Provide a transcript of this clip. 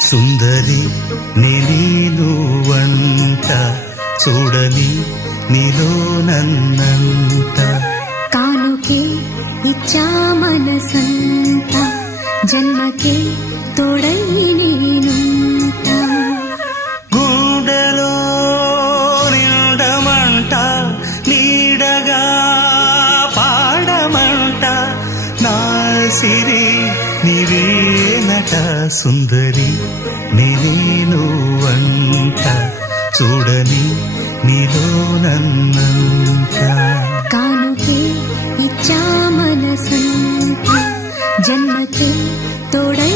సుందరి నేను వంట చూడని నీలో నన్నంత కానుకే ఇచ్చా మనసంత జన్మకే తోడై నేనుంటా గుండెలో నిండమంట నీడగా పాడమంట నా సిరి నీవేనట సుందరి నేను వంట చూడని నీలో నన్నంత కానుకే ఇచ్చా మనసంత జన్మకే తోడై